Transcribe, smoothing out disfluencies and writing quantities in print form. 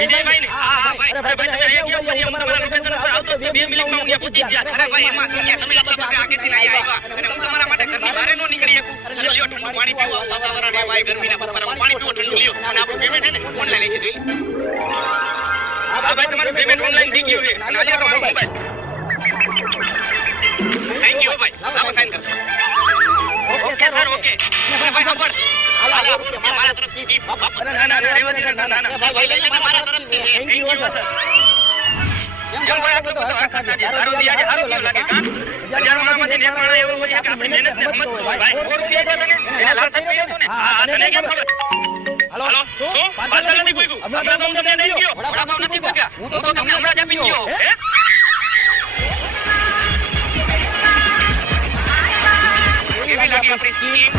વિજયભાઈ ને હા ભાઈ અરે ભાઈ તમે અહીંયા ગયો હું તમારા લોકેશન પર આવતો 2 મિનિટમાં હું ત્યાં પહોંચી ગયા અરે ભાઈ એમાં શું કે તમે આપણા પાસે આગેથી આવ્યા અને હું તમારા માટે ઘરની બહાર નો નીકળી શકું લ્યો ઠંડુ પાણી પીવો વાતાવરણ એ ભાઈ ગરમીના બપોરમાં પાણી પીવો ઠંડુ લ્યો અને આપણું પેમેન્ટ હે ને ઓનલાઈન છે જોઈ હા ભાઈ તમારું પેમેન્ટ ઓનલાઈન થઈ ગયું છે અને આ તમારો મોબાઈલ થેન્ક યુ ભાઈ લાવો સાઈન કરો ઓકે સર ઓકે ભાઈ ખબર હાલો મારા તરફથી ટીપ ના રેવા દે ના ભાઈ લઈ લે મારા તરફથી થેન્ક યુ સર કેમ ભાઈ આટલો બધો આખા સાજે દારૂ દી આજે હારું કેવું લાગે કા હજારોમાંથી ને માણા એવો હોય કે આપણી મહેનત ને સમજ ભાઈ 100 રૂપિયા તો તને એને લાલચ પીયો તો ને હા તને કેમ ખબર હાલો શું પાછળ નથી કોઈ હમણાં તો તમને નહીં ગયો વડાપાવ નથી ભોગ્યા હું તો તમને હમણાં જ આપી ગયો હે કેવી લાગી આપણી સ્કીમ